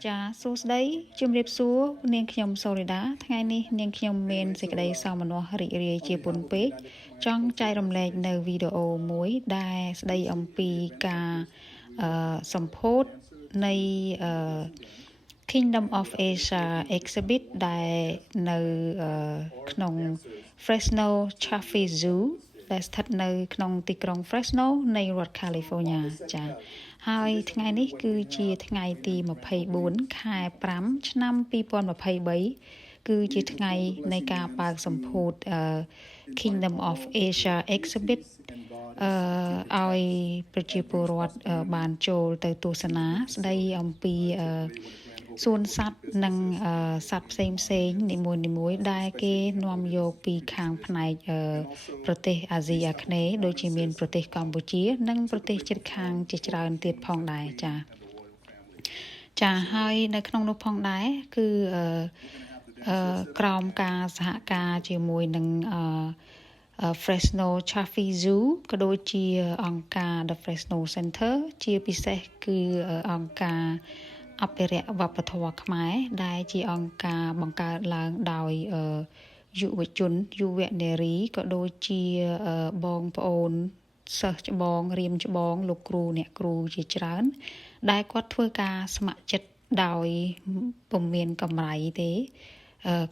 Cha số đấy chim riệp xúa nên nhom sầu đá ngày ní nên nhom men sẽ đây sau mà nó rì rì chia bún pê trong chai rầm lệ nơi video muối đai đây ông pi ca sầm phốtในKingdom of Asia exhibit ដែលនៅក្នុង Fresno Chfee Zoo ដែលស្ថិតនៅក្នុងទីក្រុង Fresno នៃរដ្ឋ California ចា៎ហើយថ្ងៃនេះគឺជាថ្ងៃទី24ខែ5ឆ្នាំ2023គឺជាថ្ងៃនៃការបើកសម្ពោធKingdom of Asia exhibit ឲ្យប្រជាពលរដ្ឋបានចូលទៅទស្សនាស្ដីអំពីសួនសត្វនិងសត្វផ្សេងនីមួយៗដែលគេនាំយកពីខាងផ្នែកប្រទេសអាស៊ីអាគ្នេយ៍ដូចជាមានប្រទេសកម្ពុជានិងប្រទេសជិតខាងជាច្រើនទៀតផងដែរចាហើយនៅក្នុងនោះផងដែរគឺក្រោមការសហការជាមួយនឹងFresno Chfee Zoo ក៏ដូចជាអង្គការ The Fresno Center ជាពិសេសគឺអង្គការអភិរក្សវប្បធម៌ខ្មែរដែលជាអង្គការបង្កើតឡើងដោយយុវជនយុវនារីក៏ដូចជាបងប្អូនសិស្សច្បងរៀមច្បងលោកគ្រូអ្នកគ្រូជាច្រើនដែលគាត់ធ្វើការស្ម័គ្រចិត្តដោយពុំមានកម្រៃទេ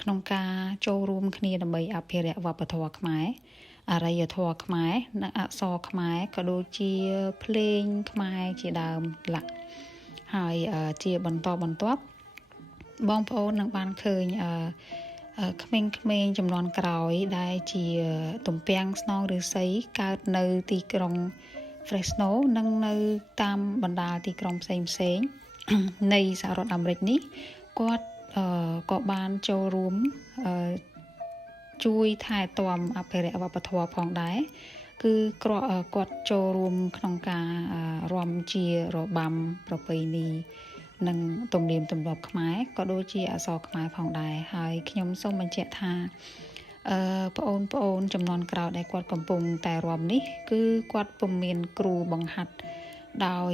ក្នុងការចូលរួមគ្នាដើម្បីអភិរក្សវប្បធម៌ខ្មែរអរិយធម៌ខ្មែរនិងអក្សរខ្មែរក៏ដូចជាភ្លេងខ្មែរជាដើមឡាក់ហើយជាបន្តបន្ទាប់បងប្អូននឹងបានឃើញក្មេងៗចំនួនក្រោយដែលជាទំពាំងស្នងឫស្សីកើតនៅទីក្រុង Fresno និងនៅតាមបណ្ដាទីក្រុងផ្សេងៗនៃសហរដ្ឋអាមេរិកនេះគាត់ក៏បានចូលរួមជួយថែទាំអភិរក្សវប្បធម៌ផងដែរគឺគាត់ចូលរួមក្នុងការរាំជារបាំប្រពៃណីនិងទំនៀមទម្លាប់ខ្មែរក៏ដូចជាអក្សរខ្មែរផងដែរហើយខ្ញុំសូមបញ្ជាក់ថាបងប្អូនចំនួនក្រោយដែលគាត់កំពុងតែរាំនេះគឺគាត់ពុំមានគ្រូបង្ហាត់ដោយ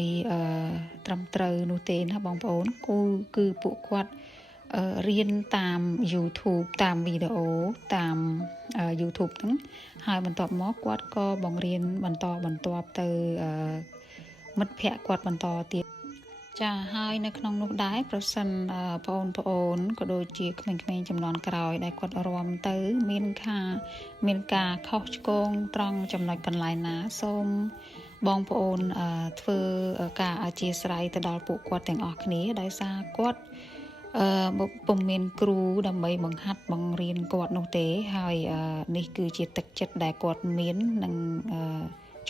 ត្រឹមត្រូវនោះទេណាបងប្អូនគឺពួកគាត់រៀនតាម YouTube តាមវីដេអូតាម YouTube ហ្នឹងហើយបន្ទាប់មកគាត់ក៏បង្រៀនបន្តបន្ទាប់ទៅមិត្តភ័ក្តិគាត់បន្តទៀតចាហើយនៅក្នុងនោះដែរប្រសិនបងប្អូនក៏ដូចជាក្មេងៗចំនួនក្រោយដែលគាត់រាំទៅមានការខុសឆ្គងត្រង់ចំណុចកន្លែងណាសូមបងប្អូនធ្វើការអធិស្ឋានទៅដល់ពួកគាត់ទាំងអស់គ្នាដោយសារគាត់ពុំមានគ្រូដើម្បីបង្ហាត់បង្រៀនគាត់នោះទេហើយនេះគឺជាទឹកចិត្តដែលគាត់មាននឹង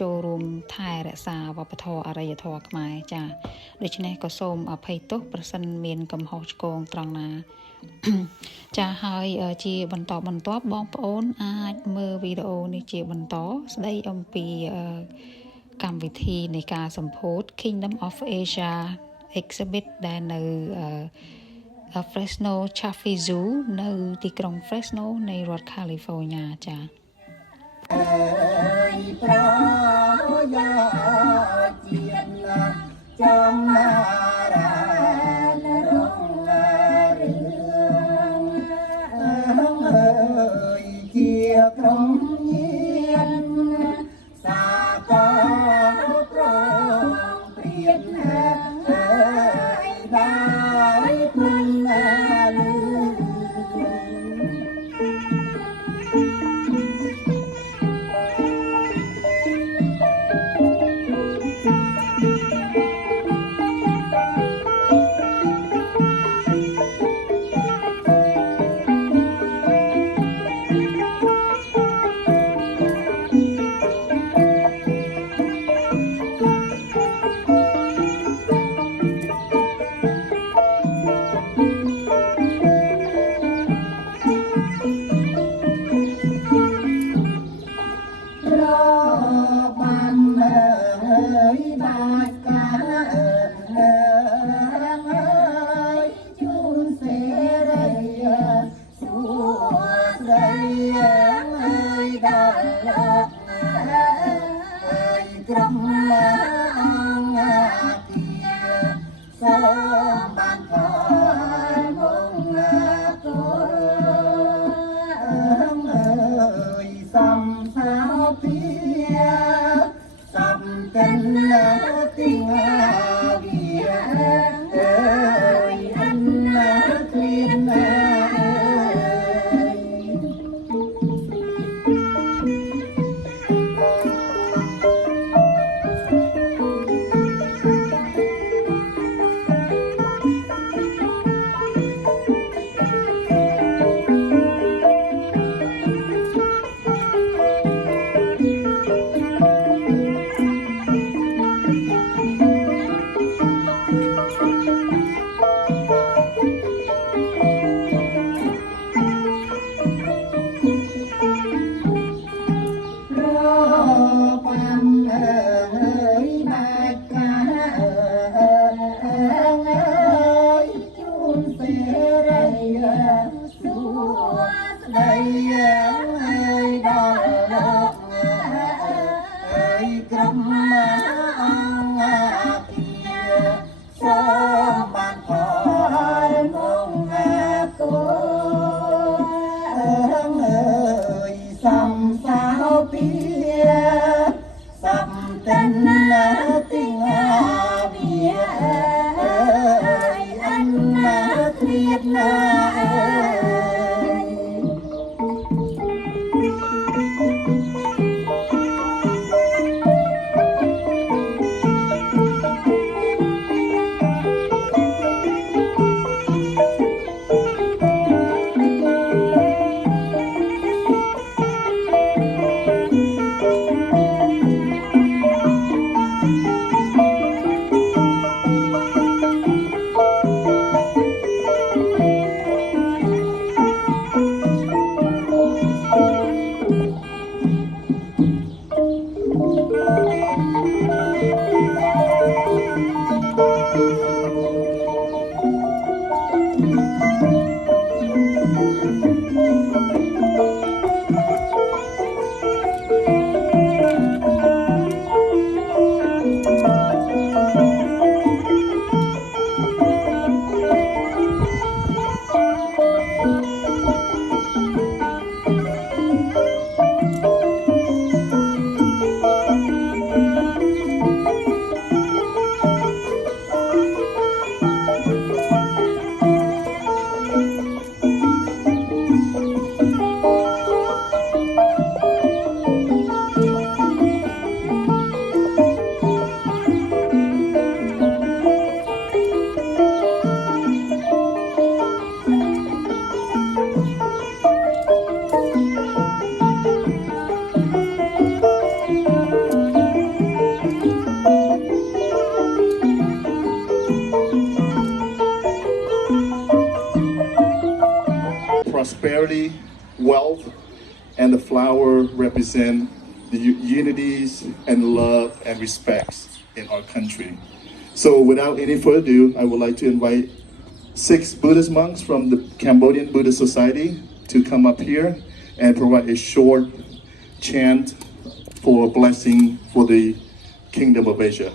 ចូលរួមថែរក្សាវប្បធម៌អរិយធម៌ខ្មែរចាដូច្នេះក៏សូមអភ័យទោសប្រសិនមានកំហុសឆ្គងត្រង់ណា ចាហើយជាបន្តបន្ទាប់បងប្អូនអាចមើលវីដេអូនេះជាបន្តស្ដីអំពីកម្មវិធីនៃការសម្ពោធ Kingdom of Asia exhibit ដែលនៅFresno Chfee Zoo នៅទីក្រុង Fresno នៃរដ្ឋ California ចាប្រយោជាតិណាចំណារានរងរឿងអើយជាក្រុមញាតសាកប្រព្រៀនអើយដែរគុណលឺ prosperity, wealth, and the flower represent the unities and love and respects in our country. So without any further ado, I would like to invite 6 Buddhist monks from the Cambodian Buddhist Society to come up here and provide a short chant for blessing for the Kingdom of Asia.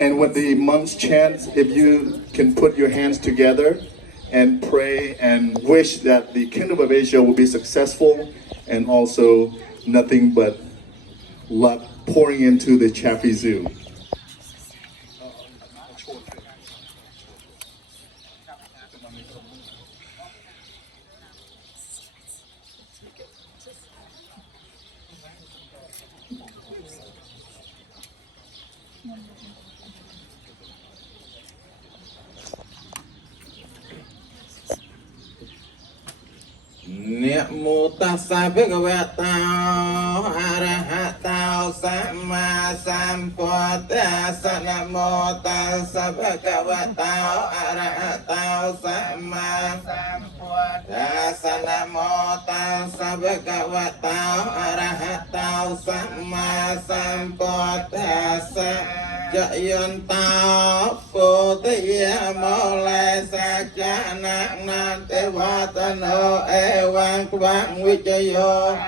And when the monks chant, if you can put your hands together and pray and wish that the Kingdom of Asia will be successful and also nothing but luck pouring into the Chfee Zoo. Namo tassa bhagavata arahato samma sambuddhassa. Namo tassa bhagavata arahato samma sambuddhassa. Namo tassa bhagavata arahato samma sambuddhassa. Jayanta Putaya Mole Sakjana Nante Vatano Ewang Kwang Wijayo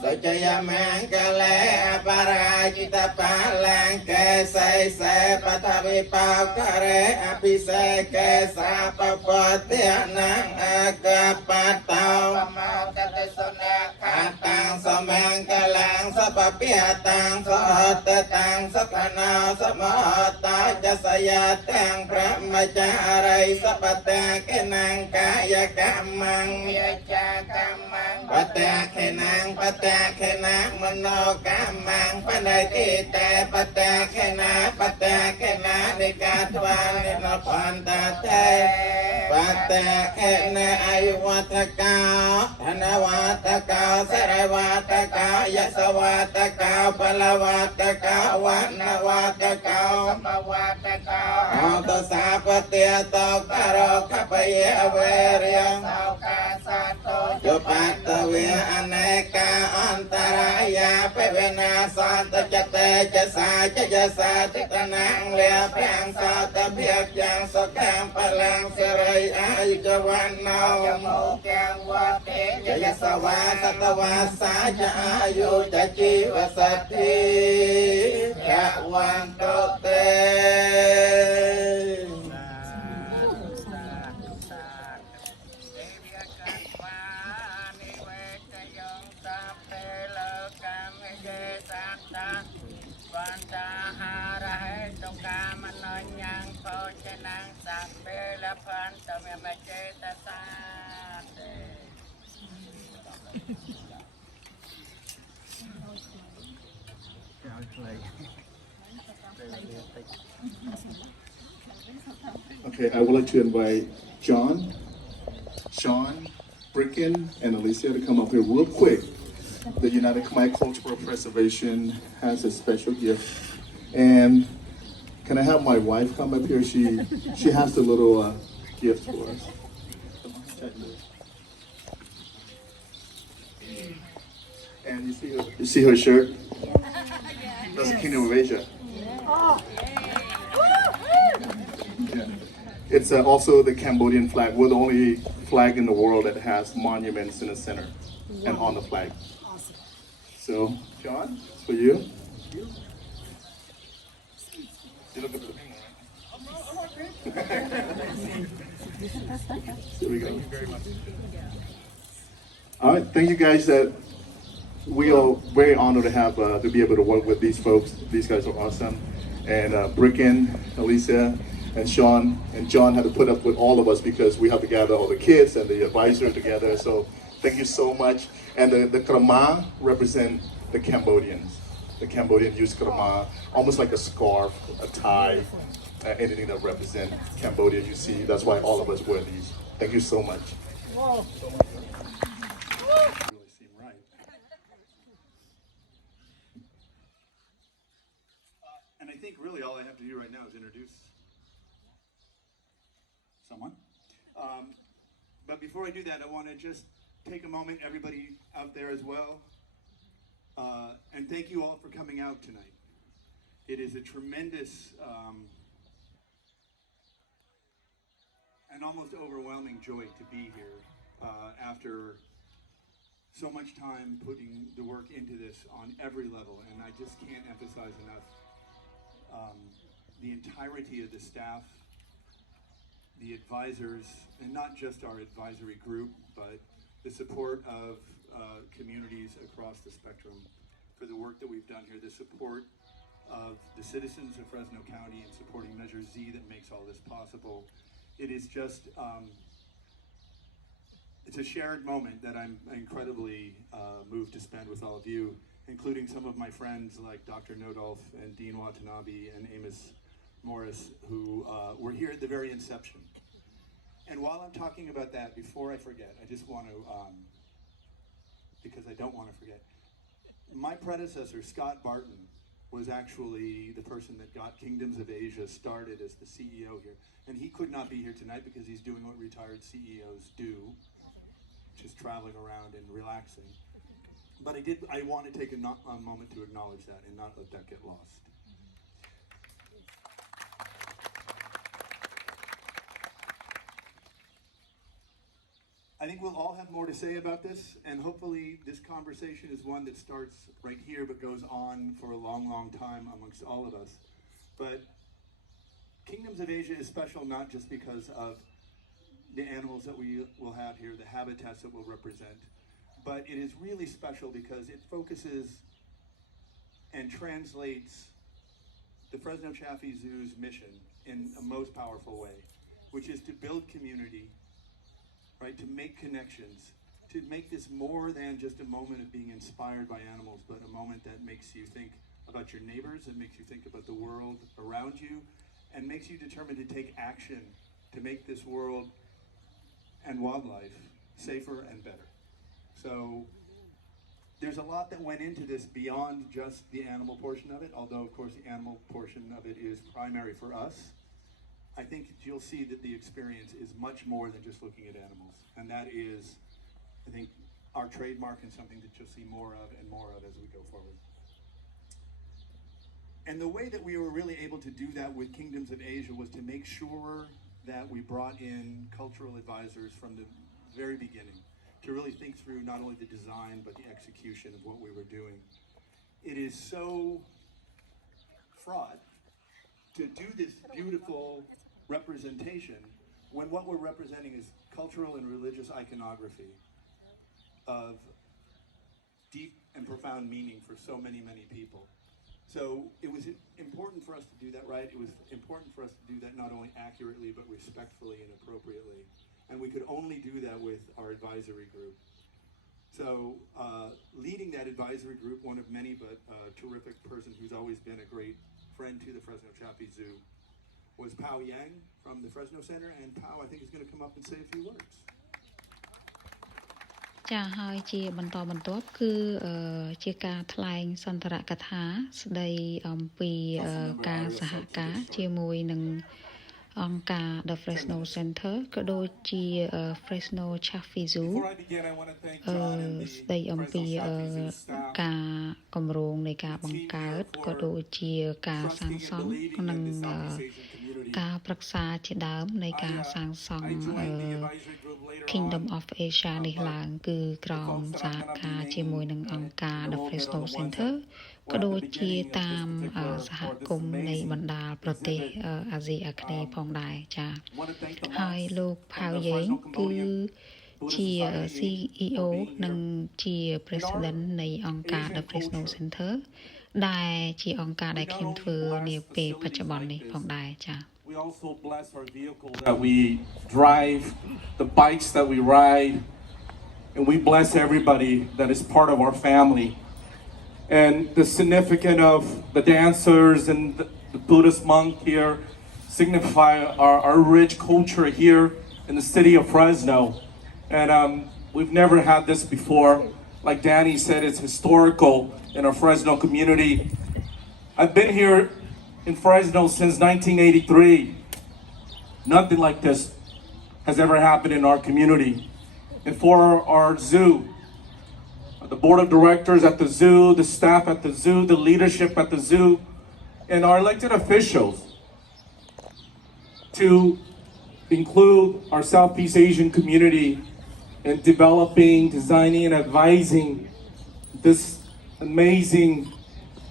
Sojaya Mangale Parajita Palang Kesai Se Patavi Paukare Apise Kesa Papatya Nang Agapatau Katang Samangkalang Sapapiatang Sohotetang Sakana Samahata Jasayatang Brahmacarai Sapatang Kenang Kaya Kamang Patang Kenang Mano Kamang Pandai Tite Patang Kenang Nikatwan Ninapantate Patang Kenang Ayuwatakau Dhanawatakau Sarawatakau Yasawatakau Palawatakau Wanawatakau Samawatakau Autosapatya Tokaro Kapaya Weryang Jopatawya Aneka Antaraya Pevena Santa Jate Jasa Jasa Titanang Lia Piang Sata Biak Yang Sokam Palang Sirai Ayu Jawanau Jamu Kiang Wate Jaya Sawa Satawasa Ayu Jaji Wasati Jakwantote. Okay, I would like to invite John, Sean, Bricken, and Alicia to come up here real quick. The United Khmer Cultural Preservation has a special gift. And can I have my wife come up here? She has a little gift for us. And you see her shirt? That's the Kingdom of Asia. Yeah. It's also the Cambodian flag. We're the only flag in the world that has monuments in the center and on the flag. Awesome. So, John, it's for you. You look at the Here we go. Thank you very much. All right, thank you guys. We are very honored to have to be able to work with these folks. These guys are awesome. And Bricken, Alicia, and Sean and John had to put up with all of us because we have to gather all the kids and the advisor together. So thank you so much. And the krama represent the Cambodians. The Cambodian use krama, almost like a scarf, a tie, anything that represents Cambodia. You see, that's why all of us wear these. Thank you so much. Whoa. So much. Really seem right. And I think really all I have to do right now is introduce someone. But before I do that, I want to just take a moment, everybody out there as well, and thank you all for coming out tonight. It is a tremendous and almost overwhelming joy to be here after so much time putting the work into this on every level, and I just can't emphasize enough the entirety of the staff, the advisors, and not just our advisory group, but the support of communities across the spectrum for the work that we've done here, the support of the citizens of Fresno County in supporting Measure Z that makes all this possible. It is just, it's a shared moment that I'm incredibly moved to spend with all of you, including some of my friends like Dr. Nodolf and Dean Watanabe and Amos Morris, who were here at the very inception. And while I'm talking about that, before I forget, I just want to, because I don't want to forget, my predecessor, Scott Barton, was actually the person that got Kingdoms of Asia started as the CEO here. And he could not be here tonight because he's doing what retired CEOs do, just traveling around and relaxing. But I want to take a moment to acknowledge that and not let that get lost. I think we'll all have more to say about this, and hopefully this conversation is one that starts right here but goes on for a long, long time amongst all of us. But Kingdoms of Asia is special not just because of the animals that we will have here, the habitats that we'll represent, but it is really special because it focuses and translates the Fresno Chfee Zoo's mission in a most powerful way, which is to build community, right, to make connections, to make this more than just a moment of being inspired by animals, but a moment that makes you think about your neighbors, and makes you think about the world around you, and makes you determined to take action to make this world and wildlife safer and better. So there's a lot that went into this beyond just the animal portion of it, although of course the animal portion of it is primary for us. I think you'll see that the experience is much more than just looking at animals. And that is, I think, our trademark and something that you'll see more of and more of as we go forward. And the way that we were really able to do that with Kingdoms of Asia was to make sure that we brought in cultural advisors from the very beginning to really think through not only the design, but the execution of what we were doing. It is so fraught to do this beautiful representation when what we're representing is cultural and religious iconography of deep and profound meaning for so many, many people. So it was important for us to do that right. It was important for us to do that not only accurately, but respectfully and appropriately. And we could only do that with our advisory group. So leading that advisory group, one of many, but a terrific person who's always been a great friend to the Fresno Chfee Zoo, was Pao Yang from the Fresno Center, and Pao, I think, is going to come up and say a few words. ចាហើយជាបន្តបន្ទាប់គឺជាការថ្លែងសន្ទរកថាស្ដីអំពីការសហការជាមួយនឹងអង្គការ The Fresno Center ក៏ដូចជា Fresno Chfee Zoo ស្ដីអំពីការគម្រោងនៃការបង្កើតក៏ដូចជាការសាងសង់និងការប្រឹក្សាជាដើមនៃការសាងសង់ Kingdom of Asia នេះឡើងគឺក្រោមសហការជាមួយនឹងអង្គការ The Fresno Center ក៏ដូចជាតាមសហគមន៍នៃបណ្ដាប្រទេសអាស៊ីអាគ្នេយ៍ផងដែរចា៎ហើយលោកផៅយេងគឺជា CEO និងជា President នៃអង្គការ The Fresno Center ដែលជាអង្គការដែលខ្ញុំធ្វើនាពេលបច្ចុប្បន្ននេះផងដែរចា៎ We also bless our vehicle that we drive, the bikes that we ride, and we bless everybody that is part of our family. And the significance of the dancers and the Buddhist monk here signify our rich culture here in the city of Fresno. And we've never had this before. Like Danny said, it's historical in our Fresno community. I've been here in Fresno since 1983. Nothing like this has ever happened in our community. And for our zoo, the board of directors at the zoo, the staff at the zoo, the leadership at the zoo, and our elected officials, to include our Southeast Asian community in developing, designing, and advising this amazing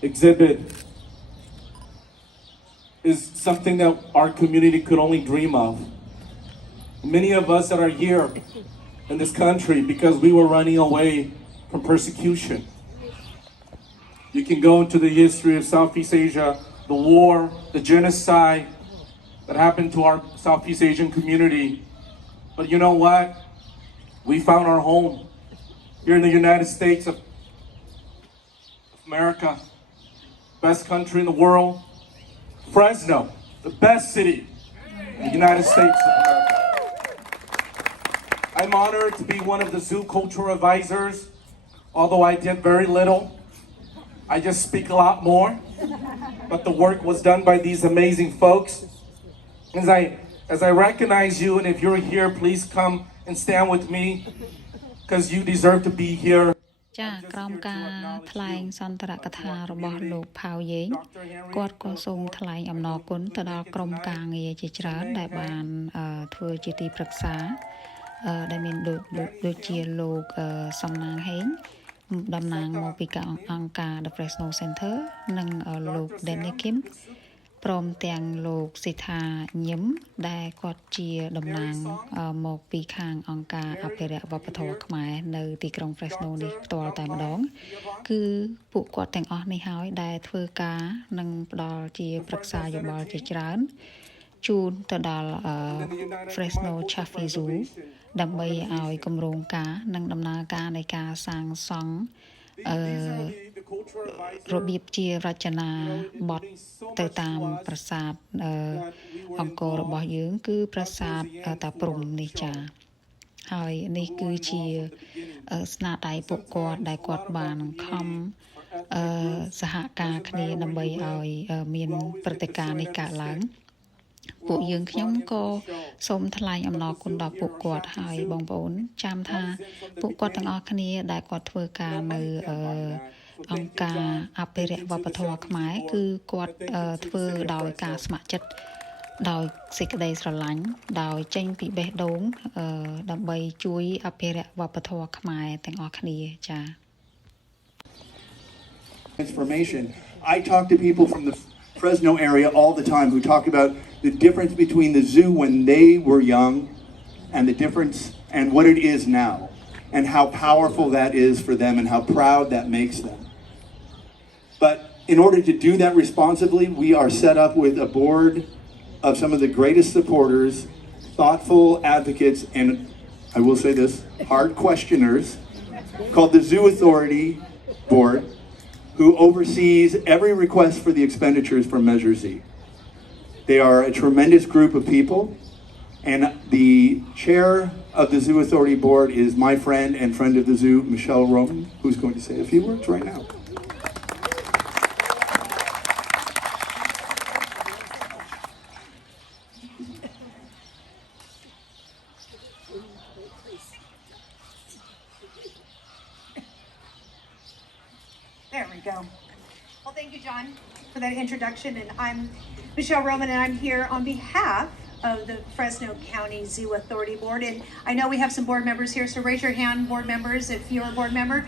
exhibit is something that our community could only dream of. Many of us that are here in this country because we were running away from persecution. You can go into the history of Southeast Asia, the war, the genocide that happened to our Southeast Asian community. But you know what? We found our home here in the United States of America, best country in the world. Fresno, the best city in the United States of America. I'm honored to be one of the zoo cultural advisors, although I did very little. I just speak a lot more, but the work was done by these amazing folks. As I recognize you, and if you're here, please come and stand with me, because you deserve to be here. ចាក្រោមការថ្លែងសន្ទរកថារបស់លោកផៅយេងគាត់ក៏សូមថ្លែងអំណរគុណទៅដល់ក្រុមការងារជាច្រើនដែលបានធ្វើជាទីប្រឹក្សាដែលមានដូចជាលោកសំណាងហេងតំណាងមកពីអង្គការ The Fresno Center និងលោក Danny Kim ព្រមទាំងលោកសិដ្ឋាញឹមដែលគាត់ជាតំណាងមកពីខាងអង្គការអភិរក្សវប្បធម៌ខ្មែរនៅទីក្រុង Fresno នេះផ្ទាល់តែម្ដងគឺពួកគាត់ទាំងអស់នេះហើយដែលធ្វើការនិងផ្ដល់ជាប្រឹក្សាយោបល់ជាច្រើនជូនទៅដល់ Fresno Chfee Zoo ដើម្បីឲ្យគម្រោងការនិងដំណើរការនៃការសាងសង់របៀបជារចនាបថទៅតាមប្រាសាទអង្គររបស់យើងគឺប្រាសាទតាព្រំនេះចាហើយនេះគឺជាស្នាដៃពួកគាត់ដែលគាត់បានខំសហការគ្នាដើម្បីឲ្យមានព្រឹត្តិការណ៍នេះកើតឡើងពួកយើងខ្ញុំក៏សូមថ្លែងអំណរគុណដល់ពួកគាត់ហើយបងប្អូនចាំថាពួកគាត់ទាំងអស់គ្នាដែលគាត់ធ្វើការនៅអង្គការអភិរក្សវប្បធម៌ខ្មែរគឺគាត់ធ្វើដោយការស្ម័គ្រចិត្តដោយសេចក្តីស្រឡាញ់ដោយចេញពីបេះដូងដើម្បីជួយអភិរក្សវប្បធម៌ខ្មែរទាំងអស់គ្នាចា៎ Transformation. I talk to people from the Fresno area all the time who talk about the difference between the zoo when they were young and the difference and what it is now and how powerful that is for them and how proud that makes them. But in order to do that responsibly, we are set up with a board of some of the greatest supporters, thoughtful advocates, and I will say this, hard questioners, called the Zoo Authority Board, who oversees every request for the expenditures from Measure Z. They are a tremendous group of people, and the chair of the Zoo Authority Board is my friend and friend of the zoo, Michelle Roman, who's going to say a few words right now. There we go. Well, thank you, John, for that introduction. And I'm Michelle Roman, and I'm here on behalf of the Fresno County Zoo Authority Board. And I know we have some board members here, so raise your hand, board members, if you're a board member.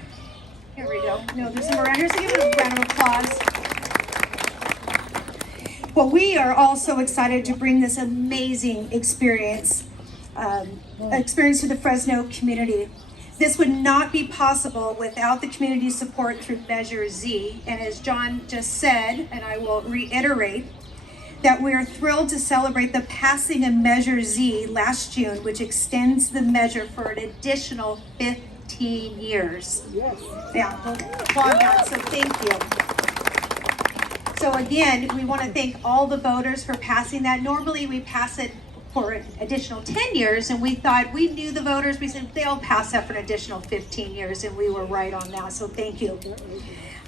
Here we go. No, there's some around here, so give it a round of applause. Well, we are all so excited to bring this amazing experience to the Fresno community. This would not be possible without the community support through Measure Z. And as John just said, and I will reiterate, that we are thrilled to celebrate the passing of Measure Z last June, which extends the measure for an additional 15 years. Yes. Yeah, we'll applaud that, so thank you. So again, we want to thank all the voters for passing that. Normally we pass it for an additional 10 years, and we thought we knew the voters. We said they'll pass that for an additional 15 years, and we were right on that, so thank you.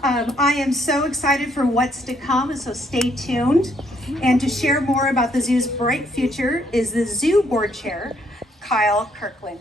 I am so excited for what's to come, so stay tuned. And to share more about the zoo's bright future is the zoo board chair, Kyle Kirkland.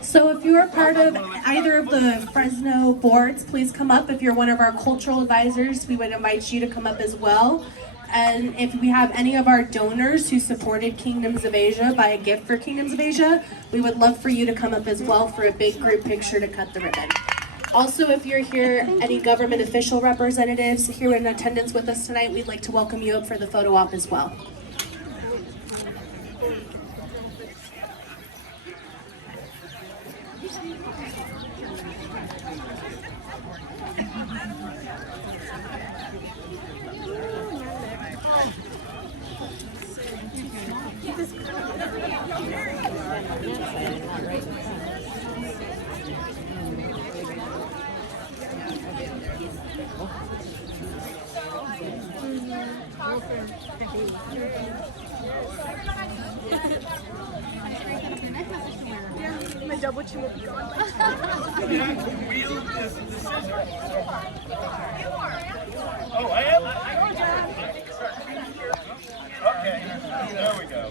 So if you are part of either of the Fresno boards, please come up. If you're one of our cultural advisors, we would invite you to come up as well. And if we have any of our donors who supported Kingdoms of Asia by a gift for Kingdoms of Asia, we would love for you to come up as well for a big group picture to cut the ribbon. Also, if you're here, any government official representatives here in attendance with us tonight, we'd like to welcome you up for the photo op as well. My double chin will be gone. Oh, I am? Okay, there we go.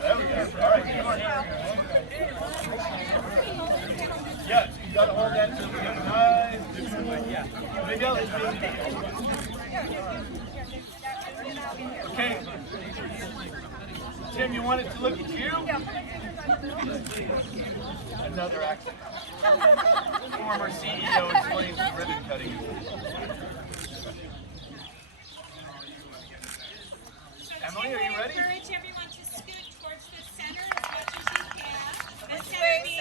There we go. All right, come on. Yeah, you gotta hold that to the nice. Yeah. Miguel is being. Okay. Tim, you want it to look at you? Another accent. Former CEO explains the ribbon cutting. Emily, are you ready? Encourage everyone to scoot towards the center as much as you can. That's going to be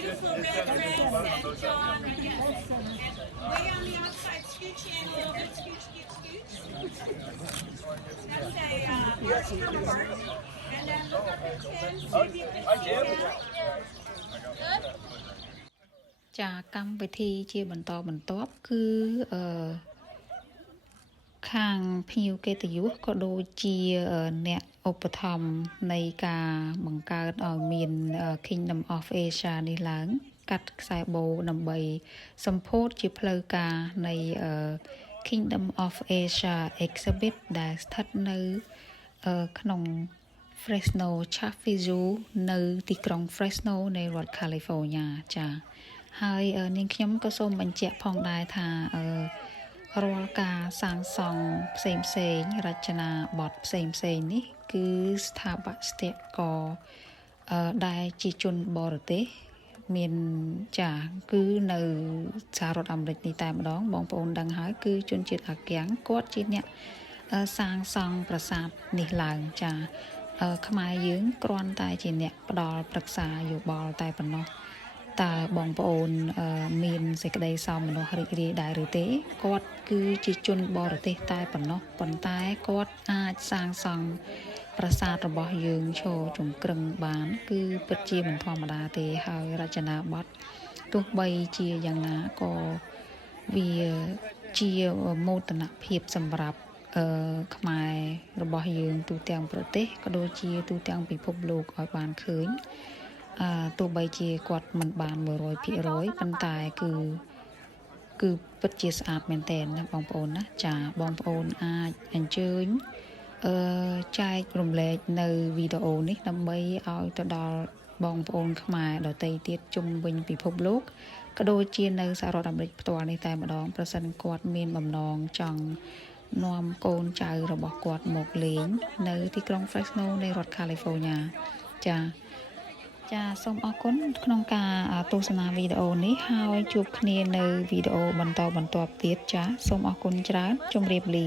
beautiful red dress and John. Yes. And way on the outside, scooch in a little bit. Scooch, scooch, scooch. That's a arch to the heart. And then look up at chin. See if you can see that. Good. ចាកម្មវិធីជាបន្តបន្ទាប់គឺខាងភ្ញៀវកិត្តិយសក៏ដូចជាអ្នកឧបត្ថម្ភនៃការបង្កើតឲ្យមាន Kingdom of Asia នេះឡើងកាត់ខ្សែបូដើម្បីសម្ពោធជាផ្លូវការនៃ Kingdom of Asia Exhibit ដែលស្ថិតនៅក្នុង Fresno Chfee នៅទីក្រុង Fresno នៃរដ្ឋ California ចាហើយនាងខ្ញុំក៏សូមបញ្ជាក់ផងដែរថារាល់ការសាងសង់ផ្សេងរចនាបថផ្សេងនេះគឺស្ថាបត្យករដែលជាជនបរទេសមានចាគឺនៅសហរដ្ឋអាមេរិកនេះតែម្ដងបងប្អូនដឹងហើយគឺជនជាតិអាកៀងគាត់ជាអ្នកសាងសង់ប្រាសាទនេះឡើងចាខ្មែរយើងគ្រាន់តែជាអ្នកផ្ដល់ប្រឹក្សាយោបល់តែប៉ុណ្ណោះតើបងប្អូនមានសេចក្តីសោមនស្សរីករាយដែរឬទេគាត់គឺជាជនបរទេសតែប៉ុណ្ណោះប៉ុន្តែគាត់អាចសាងសង់ប្រាសាទរបស់យើងឈរជង្ក្រឹងបានគឺពិតជាមិនធម្មតាទេហើយរចនាបថទោះបីជាយ៉ាងណាក៏វាជាមោទនភាពសម្រាប់ខ្មែររបស់យើងទូទាំងប្រទេសក៏ដូចជាទូទាំងពិភពលោកឲ្យបានឃើញទោះបីជាគាត់មិនបាន 100% ប៉ុន្តែគឺពិតជាស្អាតមែនទែនណាបងប្អូនណាចាបងប្អូនអាចអញ្ជើញចែករំលែកនៅវីដេអូនេះដើម្បីឲ្យទៅដល់បងប្អូនខ្មែរដទៃទៀតជុំវិញពិភពលោកក៏ដូចជានៅសហរដ្ឋអាមេរិកផ្ទាល់នេះតែម្ដងប្រសិនគាត់មានបំណងចង់នាំកូនចៅរបស់គាត់មកលេងនៅទីក្រុង Fresno នៃរដ្ឋ California ចាសូមអរគុណក្នុងការទស្សនាវីដេអូនេះហើយជួបគ្នានៅវីដេអូបន្តទៀតចាសូមអរគុណច្រើនជម្រាបលា